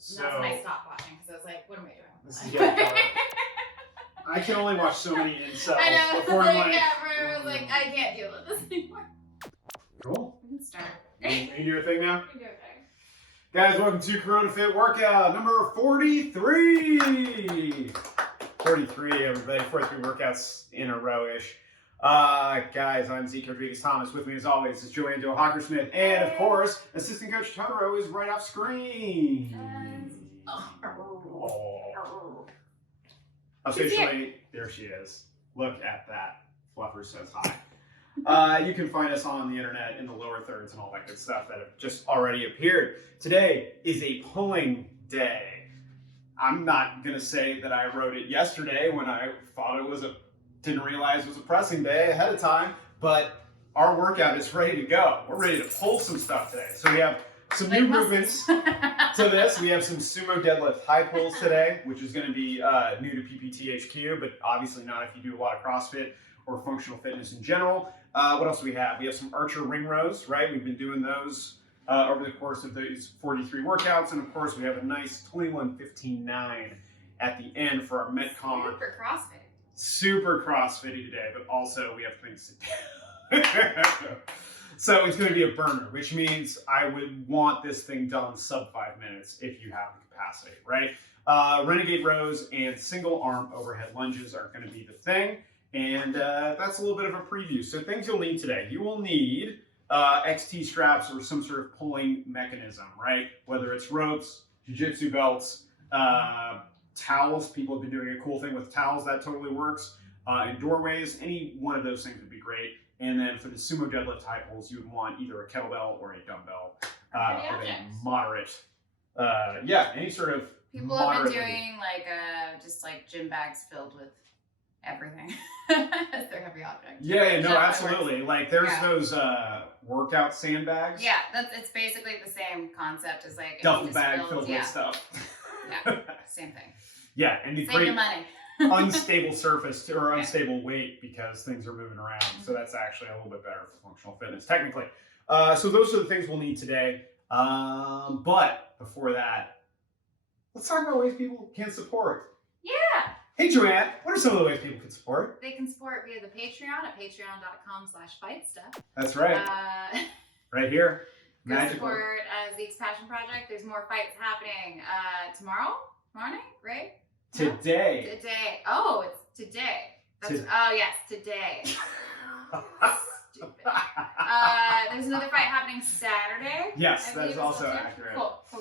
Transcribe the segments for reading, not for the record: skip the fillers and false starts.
So that's when I stopped watching because I was like, what am I doing? This is getting hard. I can only watch so many incels I know. before I'm like, I was like, I can't deal with this anymore. Cool. We can start. You do your thing now? We can do it. Guys, welcome to CoronaFit workout number 43. 43, everybody. 43 workouts in a row-ish. Guys, I'm Zeke, Rodrigues, Thomas. With me, as always, is JoAnn Hawkersmith. And, of course, assistant coach Totoro is right off screen. Officially, there she is. Look at that. Fluffer says hi. You can find us on the internet in the lower thirds and all that good stuff that have just already appeared. Today is a pulling day. I'm not going to say that I wrote it yesterday when I thought it was didn't realize it was a pressing day ahead of time, but our workout is ready to go. We're ready to pull some stuff today. So we have some new movements to this. We have some Sumo Deadlift high pulls today, which is going to be new to PPTHQ, but obviously not if you do a lot of CrossFit or functional fitness in general. What else do we have? We have some archer ring rows, right? We've been doing those over the course of these 43 workouts. And of course, we have a nice 21:15.9 at the end for our Metcon. Super CrossFit. Super CrossFitty today, but also we have things to do. So it's going to be a burner, which means I would want this thing done sub 5 minutes if you have the capacity, right? Renegade Rows and single arm overhead lunges are going to be the thing. And that's a little bit of a preview. So things you'll need today. You will need XT straps or some sort of pulling mechanism, right? Whether it's ropes, jiu-jitsu belts, towels. People have been doing a cool thing with towels that totally works. In doorways, any one of those things would be great. And then for the Sumo Deadlift high pulls, you would want either a kettlebell or a dumbbell. Or a moderate, any sort of People have been doing just like gym bags filled with everything as their heavy object. Yeah, no, absolutely. Like there's those workout sandbags. Yeah, it's basically the same concept as like duffel bag filled with stuff. Yeah, same thing. Yeah, and the Save great your money. unstable surface or unstable weight because things are moving around. So that's actually a little bit better for functional fitness, technically. So those are the things we'll need today. But before that, let's talk about ways people can support. Yeah. Hey, JoAnn, what are some of the ways people can support? They can support via the Patreon at patreon.com/fightstuff. That's right. Right here. Go support Zeke's Passion Project. There's more fights happening tomorrow night, right? Today. Today. Oh, it's today. Oh, yes, today. Stupid. There's another fight happening Saturday. Yes, that is also accurate. Cool. So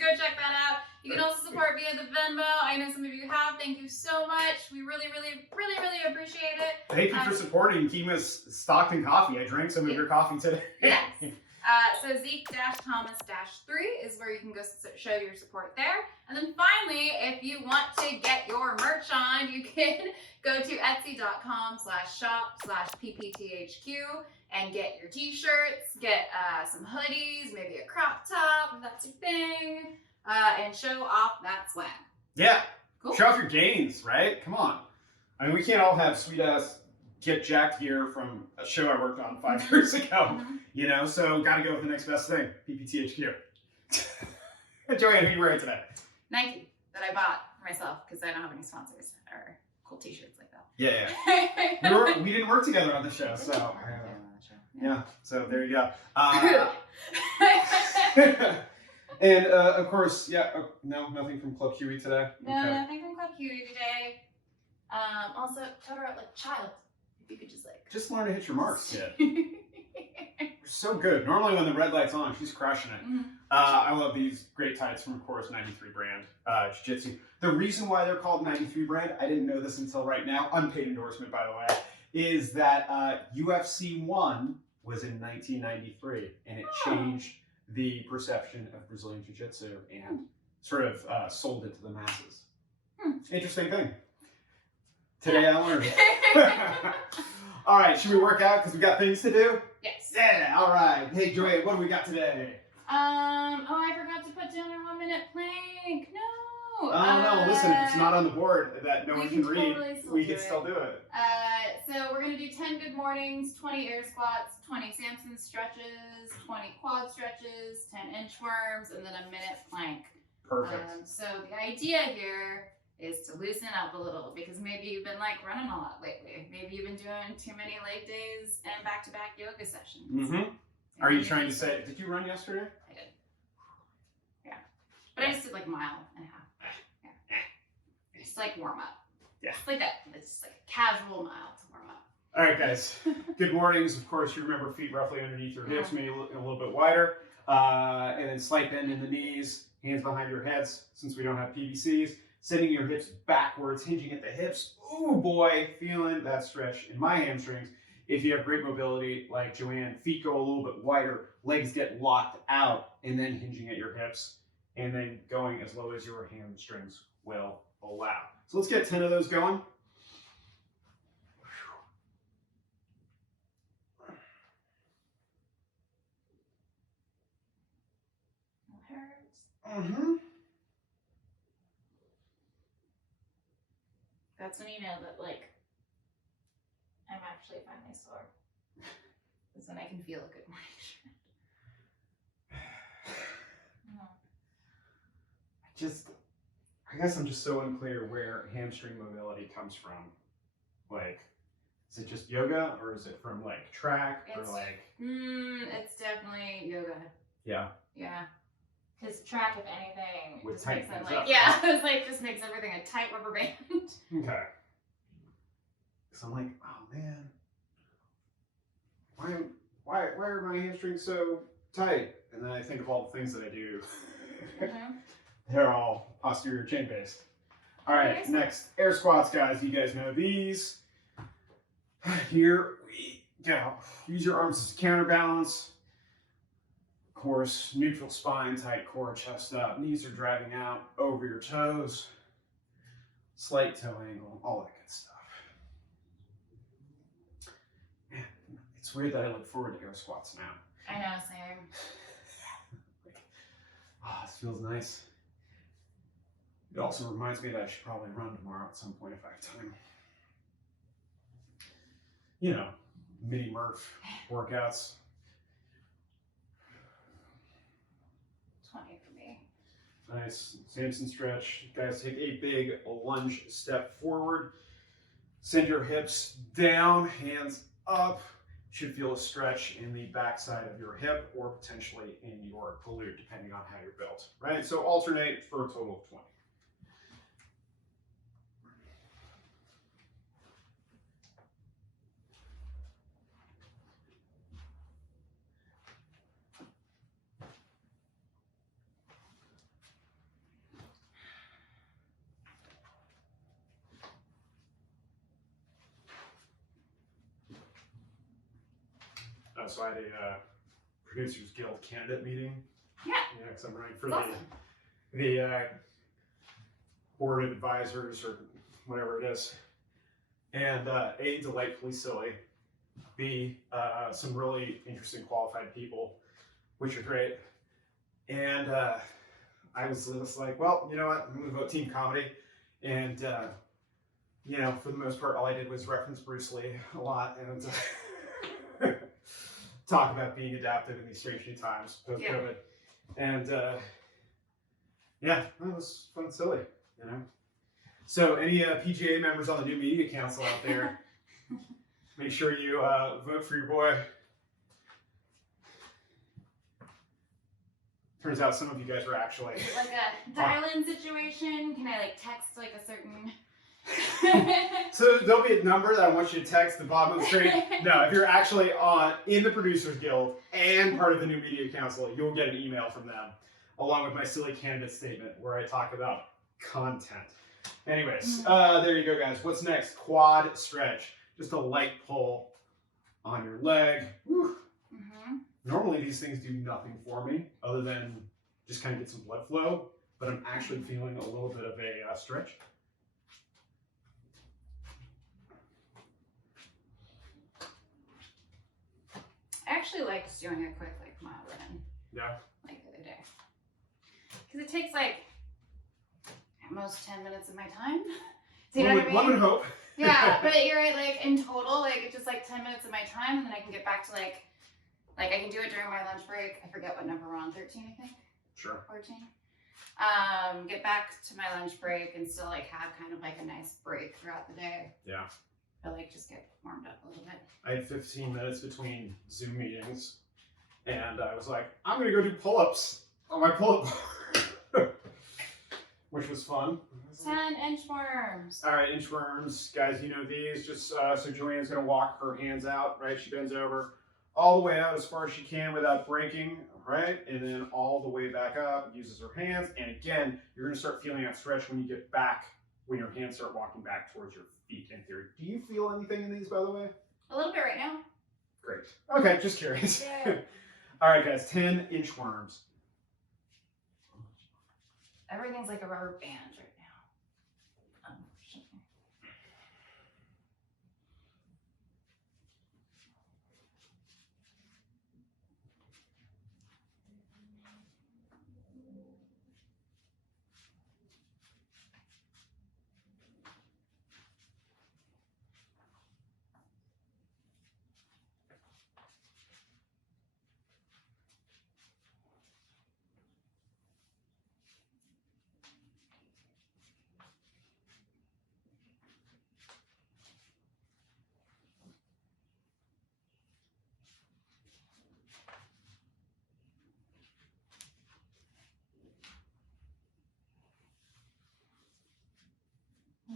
go check that out. You can also support via the Venmo. I know some of you have. Thank you so much. We really, really, really, really appreciate it. Thank you for supporting and keeping us stocked in coffee. I drank some of your coffee today. Yes. So Zeke-Thomas-3 is where you can go show your support there. And then finally, if you want to get your merch on, you can go to etsy.com/shop/PPTHQ and get your t-shirts, get some hoodies, maybe a crop top if that's your thing, and show off that swag. Yeah. Cool. Show off your gains, right? Come on. I mean, we can't all have sweet-ass get jacked gear from a show I worked on 5 years ago, you know, so got to go with the next best thing, PPTHQ. JoAnn, who are you wearing today? Nike, that I bought for myself because I don't have any sponsors or cool t-shirts like that. Yeah. We didn't work together on the show, so. Yeah, so there you go. And of course, no, nothing from Club QE today? No, nothing from Club QE today. Also, Totoro, like child. If you could just learn to hit your marks, kid. You're so good. Normally when the red light's on, she's crushing it. I love these great tights from, of course, 93 brand Jiu-Jitsu. The reason why they're called 93 brand, I didn't know this until right now, unpaid endorsement by the way, is that UFC 1 was in 1993 and it changed the perception of Brazilian Jiu-Jitsu and sort of sold it to the masses. Interesting thing. Today I learned. All right, should we work out because we got things to do? Yes. Yeah, all right. Hey, JoAnn, what do we got today? I forgot to put down our 1-minute plank. No. Oh, no, listen, if it's not on the board that no one can read, totally we can still do it. So So we're gonna do 10 good mornings, 20 air squats, 20 Samson stretches, 20 quad stretches, 10 inchworms, and then a minute plank. Perfect. So the idea here is to loosen up a little because maybe you've been like running a lot lately. Maybe you've been doing too many leg days and back-to-back yoga sessions. Mm-hmm. Are you trying to say, did you run yesterday? I did. Yeah. But I just did like a mile and a half. Yeah. Just like warm up. Yeah. It's just like a casual mile to warm up. All right, guys. Good mornings. Of course, you remember feet roughly underneath your hips, maybe a little bit wider. And then slight bend in the knees, hands behind your heads since we don't have PVCs. Sending your hips backwards, hinging at the hips. Ooh, boy, feeling that stretch in my hamstrings. If you have great mobility like JoAnn, feet go a little bit wider, legs get locked out, and then hinging at your hips, and then going as low as your hamstrings will allow. So let's get 10 of those going. Mm-hmm. That's when you know that, like, I'm actually finally sore. That's when I can feel a good morning stretch. I guess I'm just so unclear where hamstring mobility comes from. Like, is it just yoga or is it from like track or like? It's definitely yoga. Yeah. Yeah. Because track, if anything, Would just makes tighten it things like, up, yeah, it's like just makes everything a tight rubber band. Okay. So I'm like, oh man, why are my hamstrings so tight? And then I think of all the things that I do. They're all posterior chain based. All right, next air squats, guys. You guys know these. Here we go. Use your arms as a counterbalance. Of course, neutral spine, tight core, chest up. Knees are driving out over your toes. Slight toe angle, all that good stuff. Man, it's weird that I look forward to air squats now. I know, same. This feels nice. It also reminds me that I should probably run tomorrow at some point if I have time. You know, mini Murph workouts. 20 for me. Nice. Samson stretch. Guys, take a big lunge step forward. Send your hips down, hands up. Should feel a stretch in the backside of your hip or potentially in your glute, depending on how you're built, right? So alternate for a total of 20. So I had a Producers Guild candidate meeting. Yeah. Yeah, because I'm running for Awesome. the board of advisors or whatever it is. And A, delightfully silly. B, some really interesting qualified people, which are great. And I was just like, well, you know what? I'm going to vote Team Comedy. And, you know, for the most part, all I did was reference Bruce Lee a lot and talk about being adapted in these strange new times post-COVID. And yeah, it was fun and silly, you know. So any PGA members on the new media council out there, make sure you vote for your boy. Turns out some of you guys were actually... Is it like a dial-in situation? Can I like text like a certain... So there'll be a number that I want you to text the bottom of the screen. No, if you're actually in the Producers Guild and part of the new media council, you'll get an email from them along with my silly candidate statement where I talk about content. Anyways, there you go, guys. What's next? Quad stretch. Just a light pull on your leg. Normally these things do nothing for me other than just kind of get some blood flow, but I'm actually feeling a little bit of a stretch. I actually liked doing a quick like mile run. Yeah. Like the other day. Because it takes like at most 10 minutes of my time. See what I mean? One would hope. Yeah, but you're right, like in total, like it's just like 10 minutes of my time, and then I can get back to like I can do it during my lunch break. I forget what number we're on, 13, I think. Sure. 14. Get back to my lunch break and still like have kind of like a nice break throughout the day. Yeah. But like just get warmed up a little bit. I had 15 minutes between Zoom meetings, and I was like, I'm gonna go do pull-ups on my pull-up bar, which was fun. 10 inchworms. All right, inchworms, guys. You know these. Just so JoAnn's gonna walk her hands out, right? She bends over, all the way out as far as she can without breaking, right? And then all the way back up. Uses her hands, and again, you're gonna start feeling that stretch when you get back, when your hands start walking back towards your feet. In theory, do you feel anything in these, by the way? A little bit right now. Great. Okay, just curious. Yeah. All right, guys, 10 inchworms. Everything's like a rubber band right now. Unfortunately.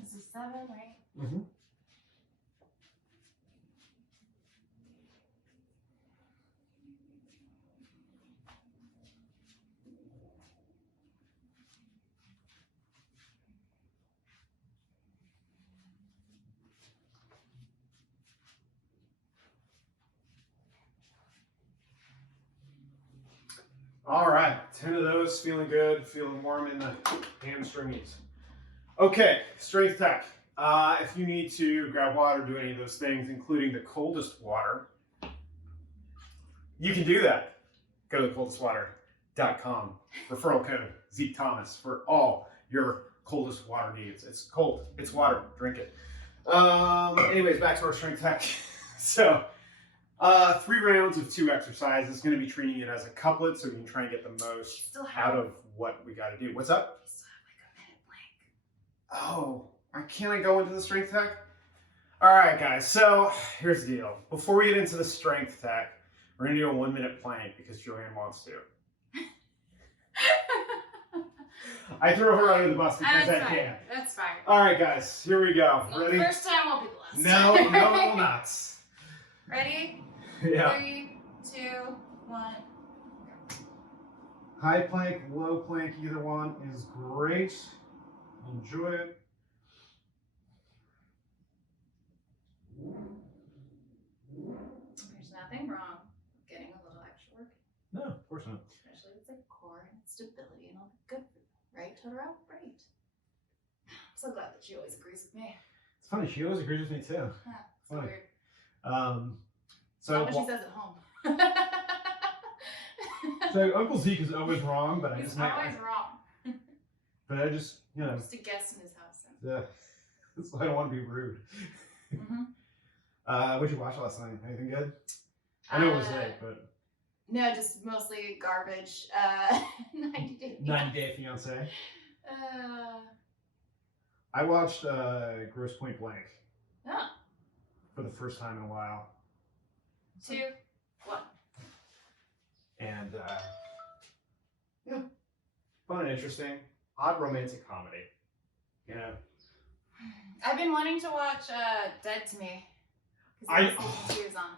This is 7, right? Mm-hmm. All right, 10 of those, feeling good, feeling warm in the hamstringies. Okay, strength tech. If you need to grab water, do any of those things, including the coldest water, you can do that. Go to coldestwater.com. Referral code ZekeThomas for all your coldest water needs. It's cold, it's water, drink it. Anyways, back to our strength tech. So, 3 rounds of 2 exercises. Going to be treating it as a couplet, so we can try and get the most out of what we got to do. What's up? You still have like a minute blank. Oh, can't I go into the strength tech? All right, guys. So here's the deal. Before we get into the strength tech, we're going to do a 1-minute plank because JoAnn wants to. I throw her under the bus because I can. That's fine. All right, guys. Here we go. Ready? The first time won't be the last. No, it will not. Ready? Yeah. 3, 2, 1. High plank, low plank, either one is great. Enjoy it. There's nothing wrong with getting a little extra work. No, of course not. Especially with like core and stability and all the good food. Right, Totoro? Right. I'm so glad that she always agrees with me. It's funny, she always agrees with me too. Huh, so Funny. weird. So Not what she says at home. So Uncle Zeke is always wrong, but He's always wrong. But I just, you know. Just a guest in his house. Yeah. That's why I don't want to be rude. Mm-hmm. What'd you watch last night? Anything good? I know it was late, but. No, just mostly garbage. 90 Day. 90 Day Fiance. I watched Gross Point Blank. Oh. For the first time in a while. 2, 1. And yeah, fun and interesting. Odd romantic comedy. You know. I've been wanting to watch Dead to Me. Season 2 is on.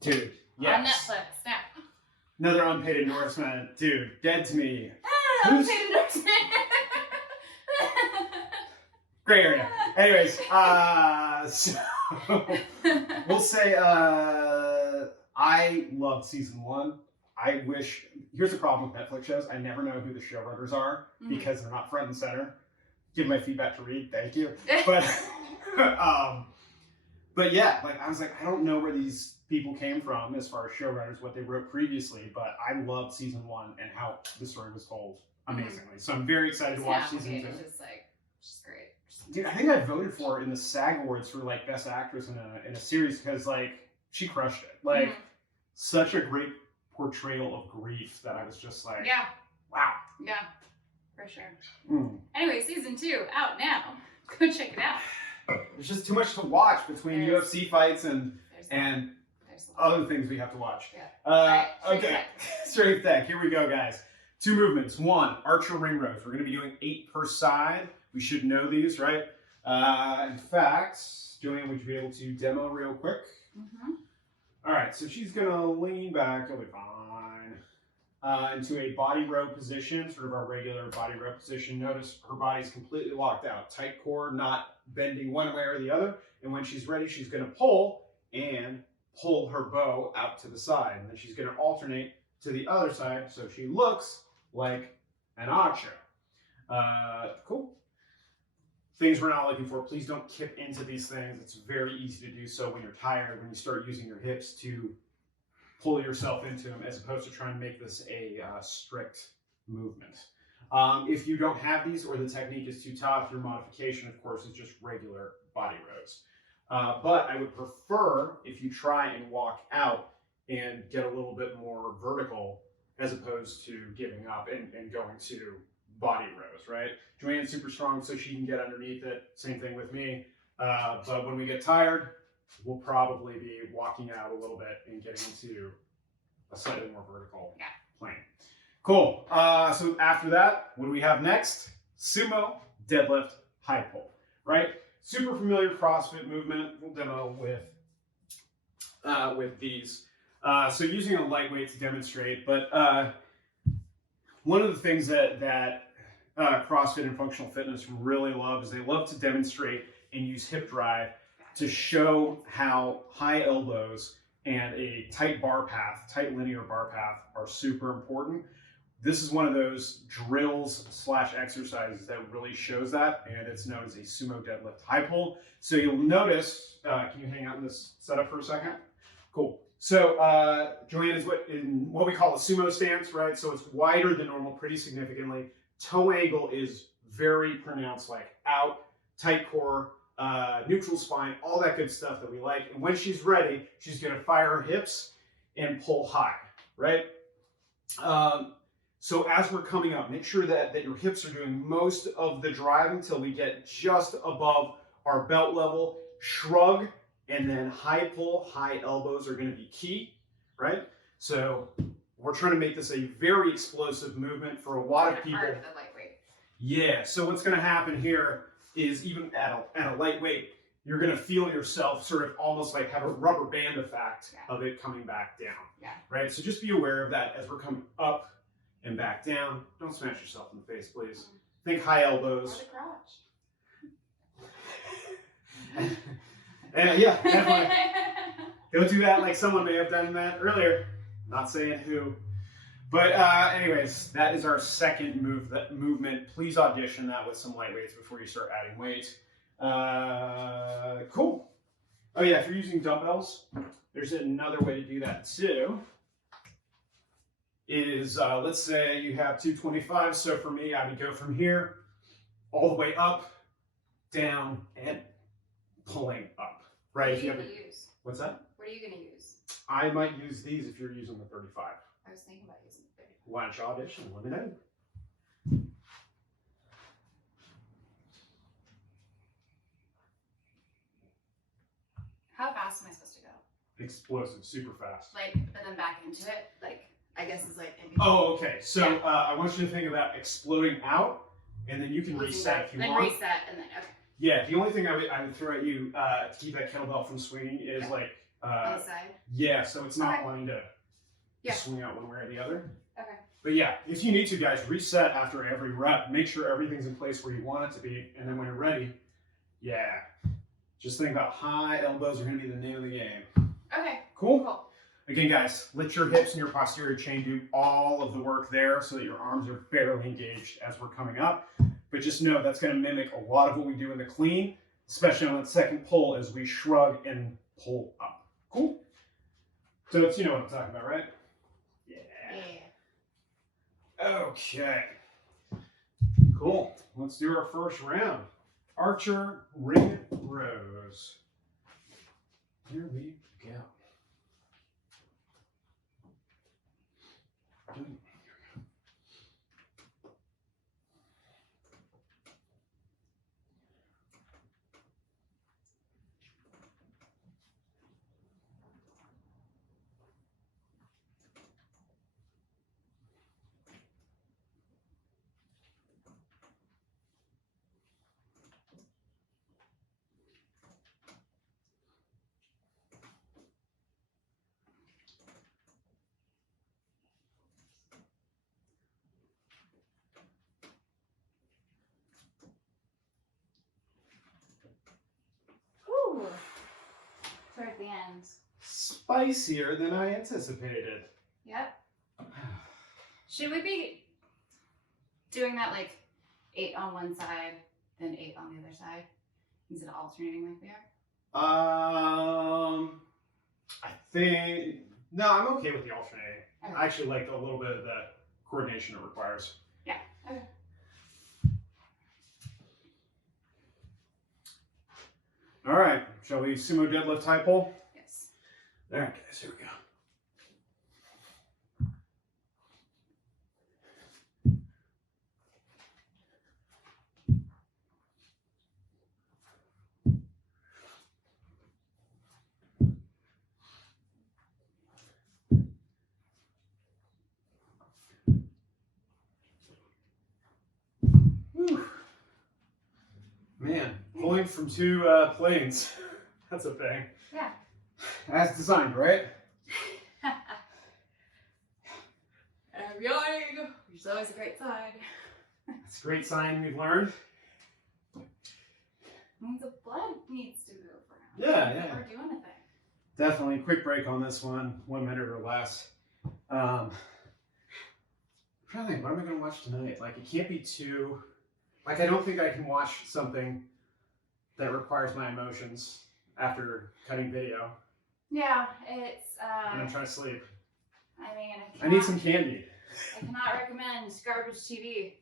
Dude, yes. On Netflix, yeah. Another unpaid endorsement. Dude, Dead to Me. Unpaid endorsement. Gray area. Anyways, so we'll say I loved season 1. I wish, here's the problem with Netflix shows. I never know who the showrunners are because they're not front and center. Give my feedback to Reed, thank you. But yeah, like I was like, I don't know where these people came from as far as showrunners, what they wrote previously, but I loved season 1 and how the story was told amazingly. So I'm very excited to watch season 2. It's just like, just great. Just Dude, I think I voted for her in the SAG Awards for like Best Actress in a series because like she crushed it. Like such a great portrayal of grief that I was just like, yeah, wow. Yeah, for sure. Anyway, season 2 out now. Go check it out. There's just too much to watch between UFC fights and other things we have to watch. Yeah. Right, okay, straight tech. Here we go, guys. 2 movements. 1, archer ring rows. We're going to be doing 8 per side. We should know these, right? In fact, JoAnn, would you be able to demo real quick? All right, so she's going to lean back. It'll be fine. Into a body row position, sort of our regular body row position. Notice her body's completely locked out. Tight core, not bending one way or the other. And when she's ready, she's going to pull her bow out to the side. And then she's going to alternate to the other side so she looks like an archer. Cool. Things we're not looking for, please don't kip into these things. It's very easy to do so when you're tired, when you start using your hips to pull yourself into them, as opposed to trying to make this a strict movement. If you don't have these or the technique is too tough, your modification, of course, is just regular body rows. But I would prefer if you try and walk out and get a little bit more vertical as opposed to giving up and going to body rows, right? JoAnn's super strong, so she can get underneath it. Same thing with me. But when we get tired, we'll probably be walking out a little bit and getting into a slightly more vertical plane. Cool. So after that, what do we have next? Sumo deadlift high pull, right? Super familiar CrossFit movement. We'll demo with these. So using a lightweight to demonstrate, but one of the things that CrossFit and functional fitness really love is they love to demonstrate and use hip drive to show how high elbows and a tight bar path, tight linear bar path are super important. This is one of those drills / exercises that really shows that, and it's known as a sumo deadlift high pull. So you'll notice, can you hang out in this setup for a second? Cool. So JoAnn is in what we call a sumo stance, right? So it's wider than normal pretty significantly. Toe angle is very pronounced, like out, tight core, neutral spine, all that good stuff that we like. And when she's ready, she's going to fire her hips and pull high, right? So as we're coming up, make sure that your hips are doing most of the drive until we get just above our belt level. Shrug, and then high pull, high elbows are going to be key, right? So we're trying to make this a very explosive movement for a lot of people. Hard for the lightweight. Yeah, so what's going to happen here is even at a lightweight, you're going to feel yourself sort of almost like have a rubber band effect of it coming back down, right? So just be aware of that as we're coming up and back down. Don't smash yourself in the face, please. Think high elbows. Or the crotch. And yeah, definitely. Don't do that like someone may have done that earlier. Not saying who. But anyways, that is our second movement. Please audition that with some light weights before you start adding weight. Cool. Oh yeah, if you're using dumbbells, there's another way to do that too. Is let's say you have 225. So for me, I would go from here all the way up, down, and pulling up. Right? What are you going to use? What's that? What are you going to use? I might use these if you're using the 35. I was thinking about using the 35. Why don't you audition? Let me know. How fast am I supposed to go? Explosive, super fast. Like, and then back into it? Like, I guess it's like... Oh, okay. So I want you to think about exploding out, and then you can reset if you want. Then reset, and then, okay. Yeah, the only thing I would throw at you to keep that kettlebell from swinging is like... on the side? Yeah, so it's not wanting to swing out one way or the other. Okay. But yeah, if you need to, guys, reset after every rep. Make sure everything's in place where you want it to be, and then when you're ready, just think about high elbows are going to be the name of the game. Okay. Cool? Again, guys, let your hips and your posterior chain do all of the work there so that your arms are barely engaged as we're coming up. But just know that's going to mimic a lot of what we do in the clean, especially on that second pull as we shrug and pull up. Cool? So it's, you know what I'm talking about, right? Yeah. Okay. Cool. Let's do our first round. Archer Renegade Rows. Here we go. Whew. Toward the end. Spicier than I anticipated. Yep. Should we be doing that like 8 on one side, then 8 on the other side, instead of alternating like we are? I think no, I'm okay with the alternating. Okay. I actually like a little bit of the coordination it requires. Yeah. Okay. All right, shall we sumo deadlift high pull? Yes. All right, guys, here we go. Whew. Man, pulling from 2 planes. That's a thing. Yeah. As designed, right? I'm yawning, which is always a great sign. That's a great sign we've learned. Means the blood needs to move around. Yeah. Or do anything. Definitely quick break on this one, 1 minute or less. I'm trying to think, what am I going to watch tonight? Like, it can't be too... Like, I don't think I can watch something that requires my emotions after cutting video. Yeah, it's... And I'm trying to sleep. I mean, I need some candy. I cannot recommend garbage TV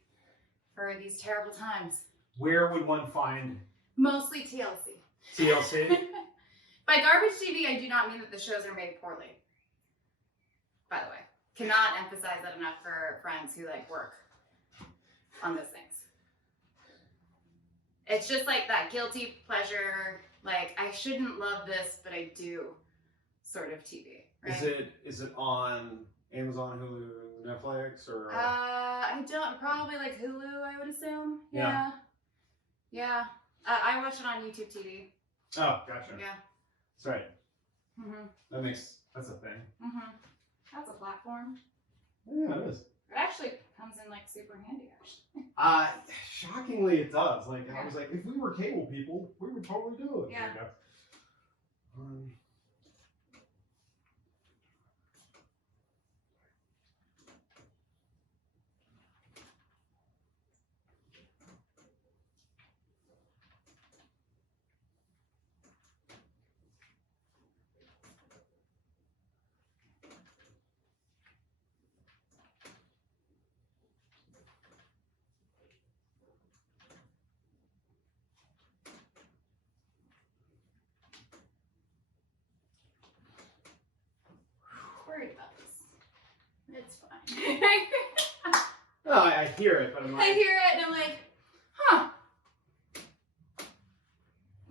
for these terrible times. Where would one find Mostly TLC. TLC? By garbage TV, I do not mean that the shows are made poorly. By the way, cannot emphasize that enough for friends who like work on those things. It's just like that guilty pleasure, like I shouldn't love this, but I do, sort of TV. Right? Is it on Amazon, Hulu, Netflix, or? I don't. Probably like Hulu, I would assume. Yeah. Yeah. I watch it on YouTube TV. Oh, gotcha. Yeah. That's right. Mhm. That's a thing. Mhm. That's a platform. Yeah, it is. It actually comes in like super handy, actually. Shockingly, it does. Like, Yeah. I was like, if we were cable people, we would totally do it. Yeah. There you go. Worried about this. It's fine. No, I hear it, but I'm I like, hear it and I'm like, huh.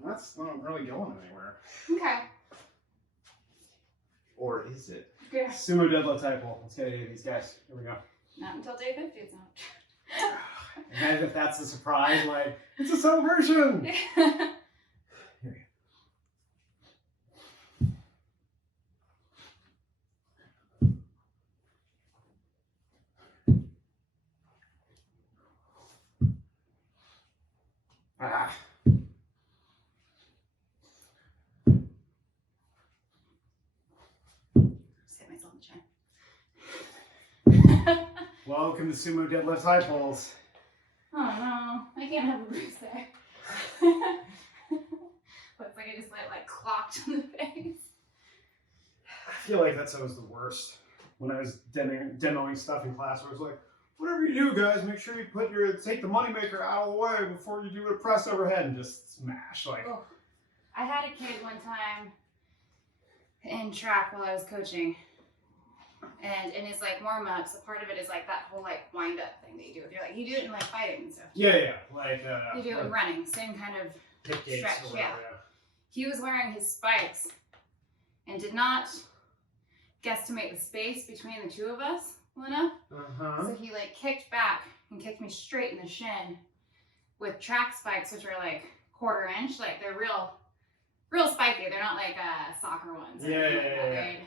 that's not really going anywhere. Okay. Or is it? Yeah. Sumo deadlift type pull. Let's get 8 of these guys. Here we go. Not until day 50 it's not. And if that's a surprise, like, it's a celebration! Here we go. Just hit myself in the chin. Welcome to Sumo Deadlift High Pulls. Oh no, I can't have a bruise there. Looks like I just like clocked in the face. I feel like that's always the worst. When I was demoing stuff in class, I was like, whatever you do, guys, make sure you take the moneymaker out of the way before you do a press overhead and just smash. Like, oh. I had a kid one time in track while I was coaching. And in his like warm-ups, a part of it is like that whole like wind-up thing that you do. If you're like, you do it in like fighting and stuff. Yeah, like you do it in running, same kind of hip gates stretch. Yeah. He was wearing his spikes and did not guesstimate the space between the two of us well enough. So he like kicked back and kicked me straight in the shin with track spikes, which are like 1/4 inch. Like they're real spiky. They're not like soccer ones. Yeah.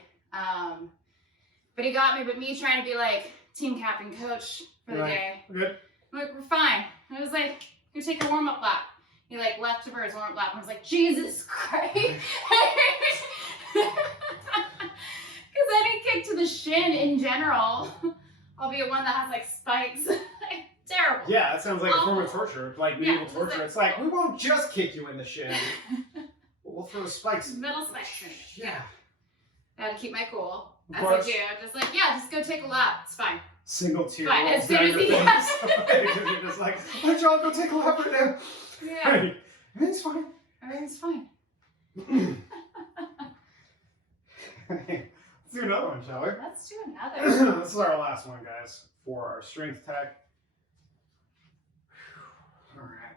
But he got me, but me trying to be like team captain coach for the day. Good. I'm like, we're fine. I was like, you take a warm-up lap. He like left for his warm-up lap and was like, Jesus Christ. Because any kick to the shin in general, albeit one that has like spikes, terrible. Yeah, that sounds like a form of torture, like medieval torture. It's like, we won't just kick you in the shin. We'll throw spikes. Metal spikes. Yeah. I had to keep my cool. Of As course. I do. I'm just like, yeah, just go take a lap. It's fine. Single tear Fine. rolls As soon down as your he face. Because you're just like, let John go take a lap right now. Yeah. Hey, everything's fine. Everything's fine. Let's do another one, shall we? Let's do another. This is our last one, guys, for our strength tech. All right.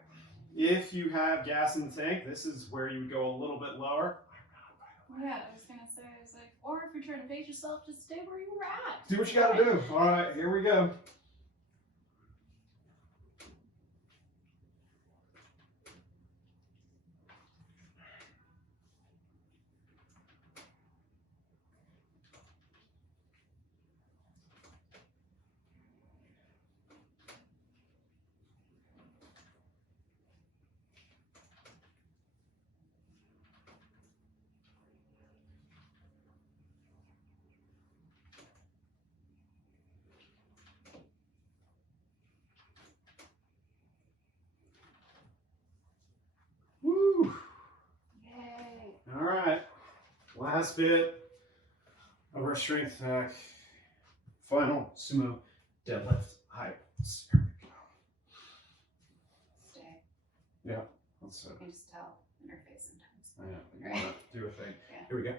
If you have gas in the tank, this is where you would go a little bit lower. Yeah, I was gonna say, I was like, or if you're trying to pace yourself, just stay where you were at. Do what you gotta do. All right, here we go. Woo! Yay. All right, last bit of our strength tech. Final sumo deadlift high pulse. Here we go. Stay. Yeah, let's You can just tell in her face sometimes. I know, you Right. wanna do a thing. Yeah. Here we go.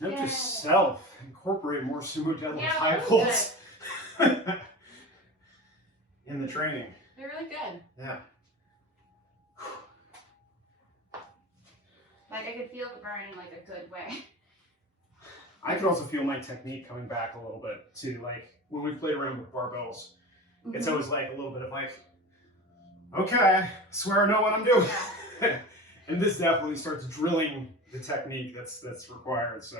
Note to self, incorporate more sumo deadlift high really pulse in the training. They're really good. Yeah. Like I could feel the burn in like a good way. I could also feel my technique coming back a little bit too. Like when we played around with barbells, it's always like a little bit of like, okay, I swear I know what I'm doing. Yeah. And this definitely starts drilling the technique that's required. So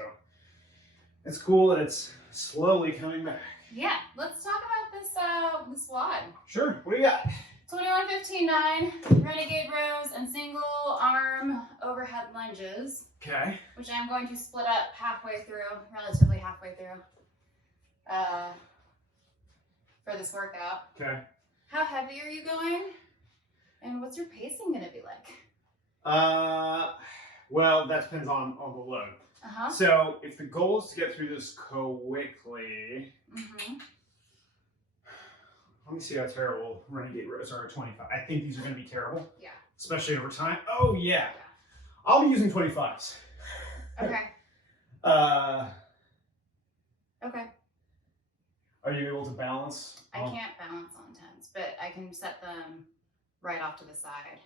it's cool that it's slowly coming back. Yeah, let's talk about this WOD. Sure. What do you got? 21-15-9 Renegade Rows and single arm overhead lunges, Okay. which I'm going to split up relatively halfway through, for this workout. Okay. How heavy are you going? And what's your pacing going to be like? Well, that depends on the load. Uh-huh. So if the goal is to get through this quickly, let me see how terrible Renegade Rows are at 25. I think these are going to be terrible. Yeah. Especially over time. Oh, yeah. I'll be using 25s. Okay. Okay. Are you able to balance? I can't balance on 10s, but I can set them right off to the side.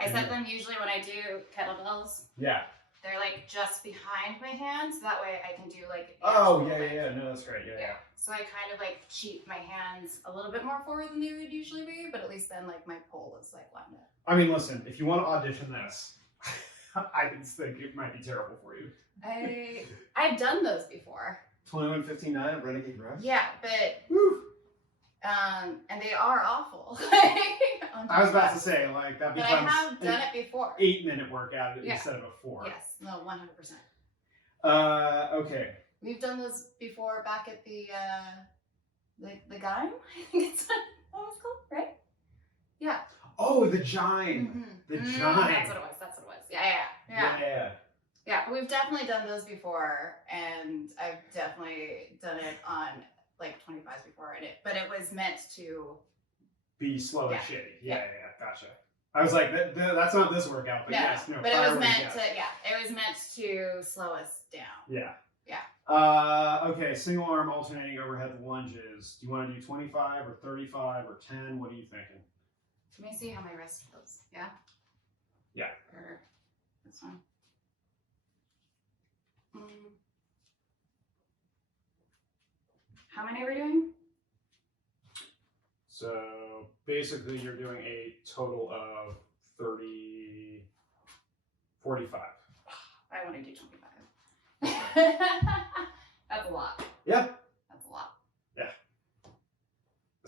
I set them usually when I do kettlebells. Yeah. They're like just behind my hands. So that way I can do like. Oh, yeah. No, that's right. Yeah. So I kind of like cheat my hands a little bit more forward than they would usually be, but at least then like my pole is like lined up. I mean, listen, if you want to audition this, I think it might be terrible for you. I've done those before. 21-15-9 at Renegade Rows? Yeah, but Woo. And they are awful. I was about to say, like, that but becomes I have done it before. 8-minute workout instead of a 4. Yes, no, 100%. Okay. We've done those before back at the Gaim, I think it's what it's called, right? Yeah. Oh, the Gime. Mm-hmm. The Gime. That's what it was. That's what it was. Yeah. Yeah, but we've definitely done those before, and I've definitely done it on like 25s before, but it was meant to be slow and Yeah. shitty. Yeah, gotcha. I was like, that's not this workout, but yes, no. But it was meant to, it was meant to slow us down. Yeah. Yeah. Okay, single arm alternating overhead lunges. Do you want to do 25 or 35 or 10? What are you thinking? Let me see how my wrist feels. Yeah? Yeah. Or this one. How many are we doing? So basically you're doing a total of 45. I want to do 25. That's a lot. Yeah. That's a lot. Yeah.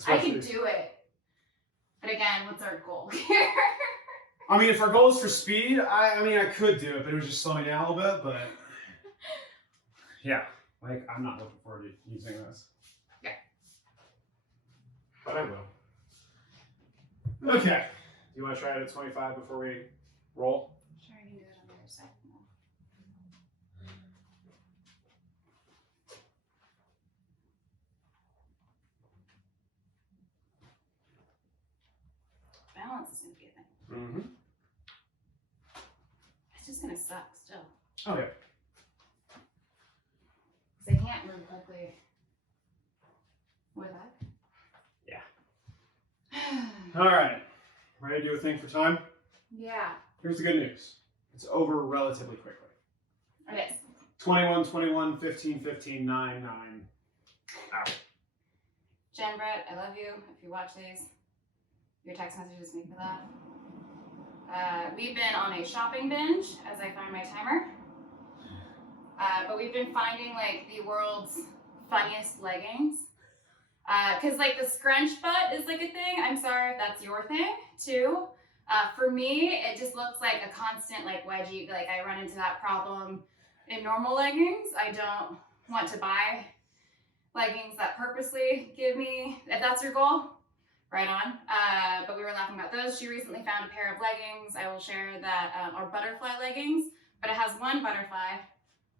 I can do it. But again, what's our goal here? I mean, if our goal is for speed, I mean, I could do it, but it would just slow me down a little bit, but yeah, like, I'm not looking forward to using this. Yeah. But I will. Okay. Do you want to try it at 25 before we roll? Sure, I can do it on the other side. Balance is going to be a thing. Mm-hmm. It's just going to suck still. Okay. Because I can't move quickly with that. Yeah. All right. Ready to do a thing for time? Yeah. Here's the good news. It's over relatively quickly. It is. 21, 21, 15, 15, 9, 9. Out. Jen, Brett, I love you. If you watch these, your text messages make me laugh. We've been on a shopping binge as I find my timer. But we've been finding like the world's funniest leggings. Cause like the scrunch butt is like a thing. I'm sorry if that's your thing too. For me, it just looks like a constant like wedgie. Like I run into that problem in normal leggings. I don't want to buy leggings that purposely give me, if that's your goal, right on. But we were laughing about those. She recently found a pair of leggings. I will share that are butterfly leggings, but it has one butterfly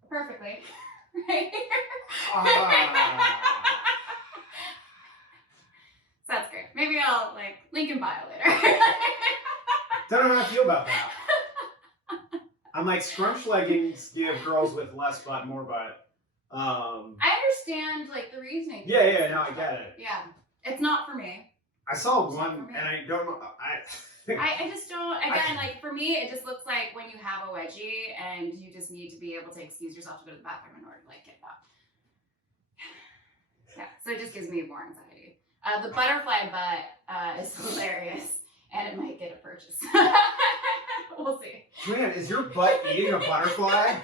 perfectly right here. So that's great. Maybe I'll like link in bio later. Don't know how I feel about that. I'm like, scrunch leggings give girls with less butt more butt. I understand like the reasoning. Yeah, no, I get it. Yeah, it's not for me. I saw one, and I don't know. I just don't. Again, like for me, it just looks like when you have a wedgie and you just need to be able to excuse yourself to go to the bathroom in order to like get it out. Yeah, so it just gives me more anxiety. The butterfly butt is hilarious, and it might get a purchase. We'll see. Man, is your butt eating a butterfly?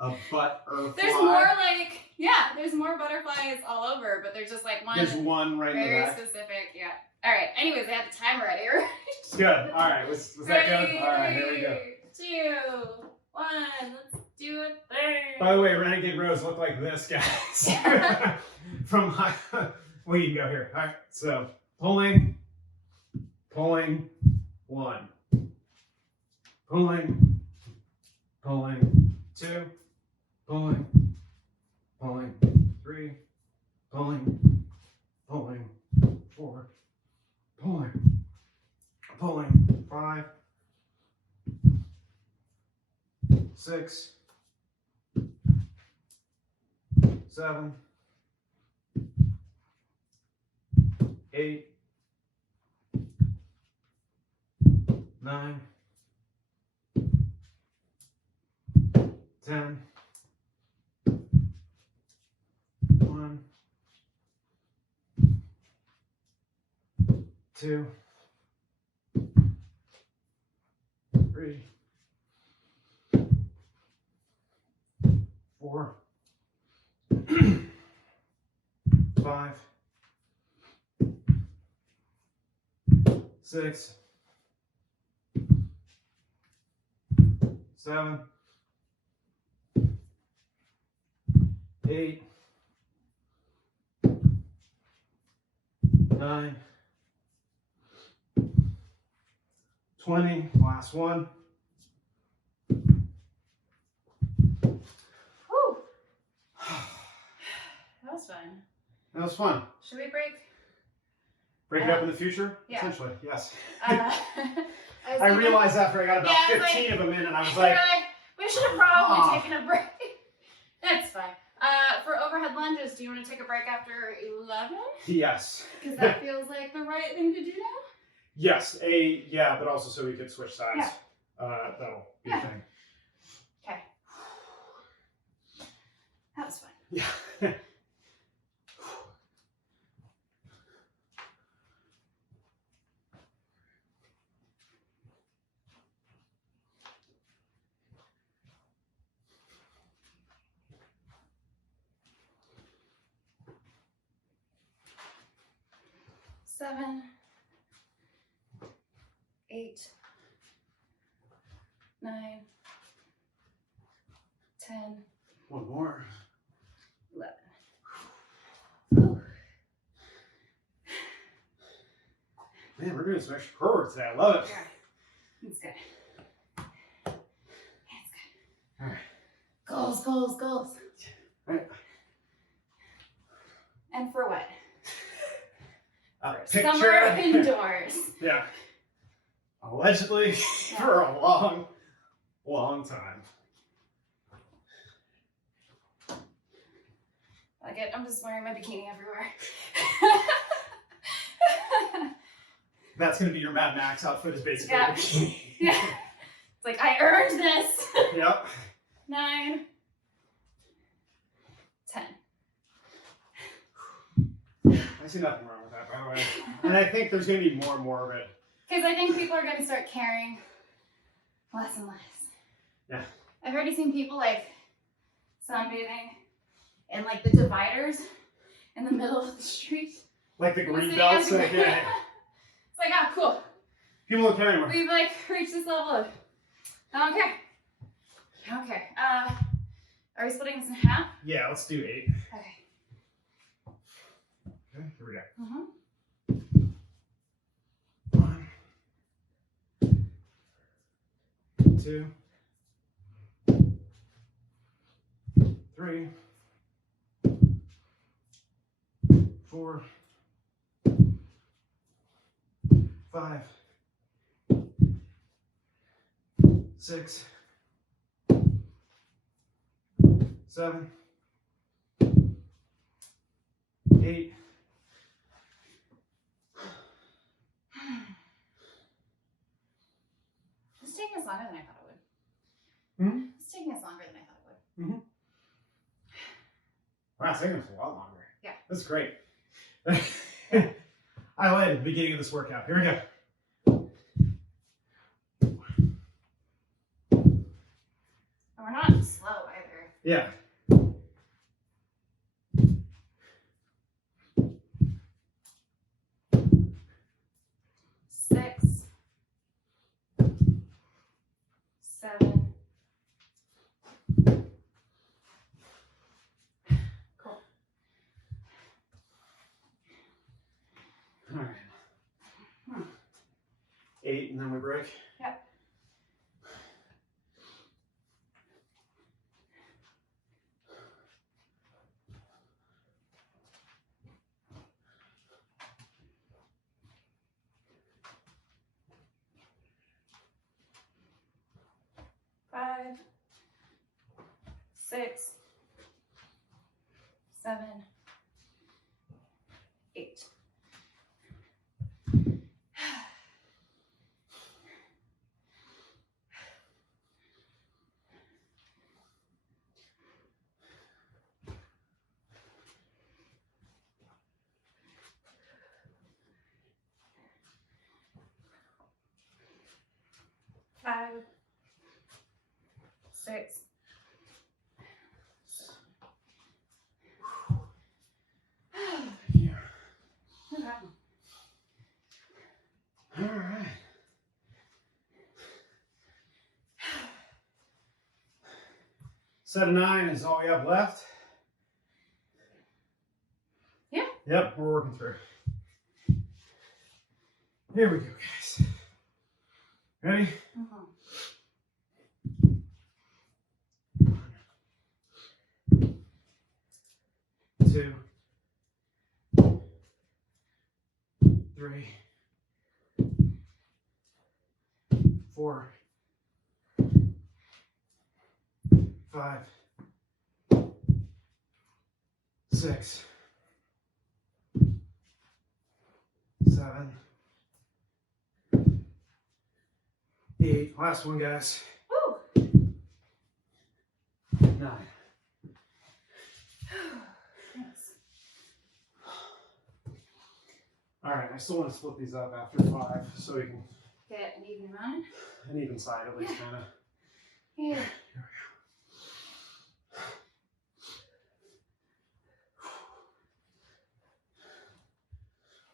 A butterfly? There's more like, yeah, there's more butterflies all over, but there's just like one. There's one right in the back. Very specific, yeah. All right, anyways, I had the timer ready, right? It's good. All right, was that good? All right, here we go. 3, 2, 1, let's do it there. By the way, Renegade Rows look like this, guys. From my, well, you can go here. All right, so pulling, 1. Pulling, 2. Pulling, 3. Pulling, 4. Pulling, 5. 6. 7. 8. 9. 10. 1. 2. 3. 4. 5. 6. 7. 8, 9, 20. Last one. Whew. That was fun. That was fun. Should we break? Break it up in the future? Yeah. Essentially, yes. I realized after I got about 15 of them in, and I was like, we should have probably taken a break. That's fine. For overhead lunges, do you want to take a break after 11? yes. Because that feels like the right thing to do now? Yes, yeah, but also so we could switch sides. Yeah. That'll be a thing. Okay. That was fun. Yeah. Seven, 8, 9, 10, One more. 11. Whew. Man, we're doing some extra core work today. I love it. Yeah, it's good. It's good. All right. Goals, goals, goals. All right. And for what? Picture. Summer indoors. Yeah. Allegedly for a long, long time. Like it, I'm just wearing my bikini everywhere. That's going to be your Mad Max outfit is basically Yeah. a bikini. Yeah. It's like, I earned this. Yep. 9, 10. I see nothing wrong with that, by the way. And I think there's going to be more and more of it. Because I think people are going to start caring less and less. Yeah. I've already seen people like sunbathing in like the dividers in the middle of the street. Like the green belts. It's Yeah. like, ah, cool. People don't care anymore. We've like reached this level of, I don't care. Okay. Are we splitting this in half? Yeah, let's do 8. Okay. Okay, here we go. Mm-hmm. 1, 2, 3, 4, 5, 6, 7, 8. It's taking us longer than I thought it would. Hmm? It's taking us longer than I thought it would. Mm-hmm. Wow, it's taking us a lot longer. Yeah. That's great. I like the beginning of this workout. Here we go. And we're not slow either. Yeah. Six, 7. Cool. All right. 8, and then we break. Yep. Five, 6, 7, 8. Five, 6. Yeah. Okay. All right. Set of 9 is all we have left. Yep, we're working through. Here we go, guys. Ready? Uh-huh. 2, 3, 4, 5, 6, 7, 8. Last one, guys. Woo! 9. Thanks. All right, I still want to split these up after 5 so we can Get an even amount. an even side at least, kind of. Yeah.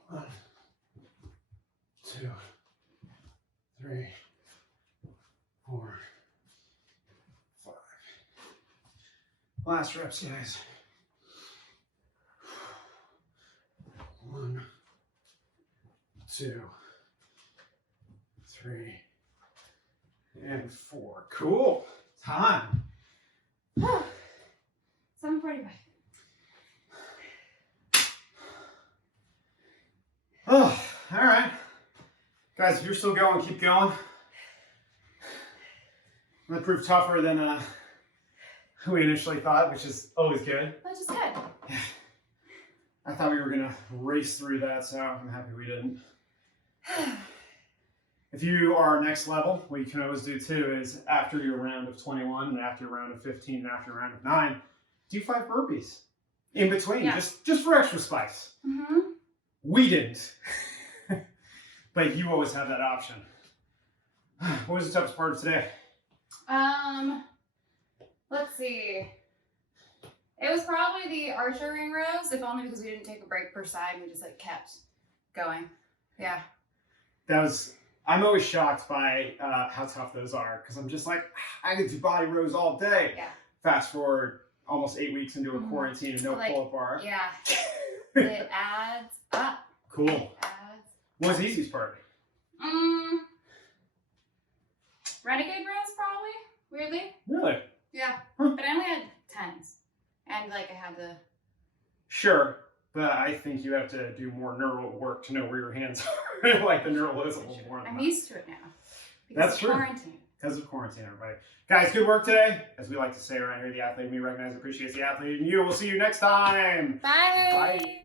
One, 2, 3, 4, 5. Last reps, guys. 1, 2, 3, and 4. Cool. Time. 7:45. Oh, all right. Guys, if you're still going, keep going. That proved tougher than we initially thought, which is always good. Which is good. I thought we were going to race through that, so I'm happy we didn't. If you are next level, what you can always do too is after your round of 21 and after your round of 15 and after your round of 9, do 5 burpees in between, Yeah. just for extra spice. Mm-hmm. We didn't, but you always have that option. What was the toughest part of today? Let's see. It was probably the archery rows, if only because we didn't take a break per side. We just like kept going. Yeah. I'm always shocked by how tough those are because I'm just like, I could do body rows all day. Yeah. Fast forward almost 8 weeks into a quarantine and no Like, pull-up bar. Yeah. It adds up. Cool. It adds. What's the easiest part? Renegade Rows, probably. Weirdly. Really? Yeah. Huh. But I only had 10s. And like I had the. Sure, but I think you have to do more neural work to know where your hands are. Like the neural is a little more than I'm that. used to it now. That's of true. Quarantine. Because of quarantine, everybody. Guys, good work today. As we like to say around here, the athlete in me recognizes and appreciates the athlete in you. We'll see you next time. Bye. Bye.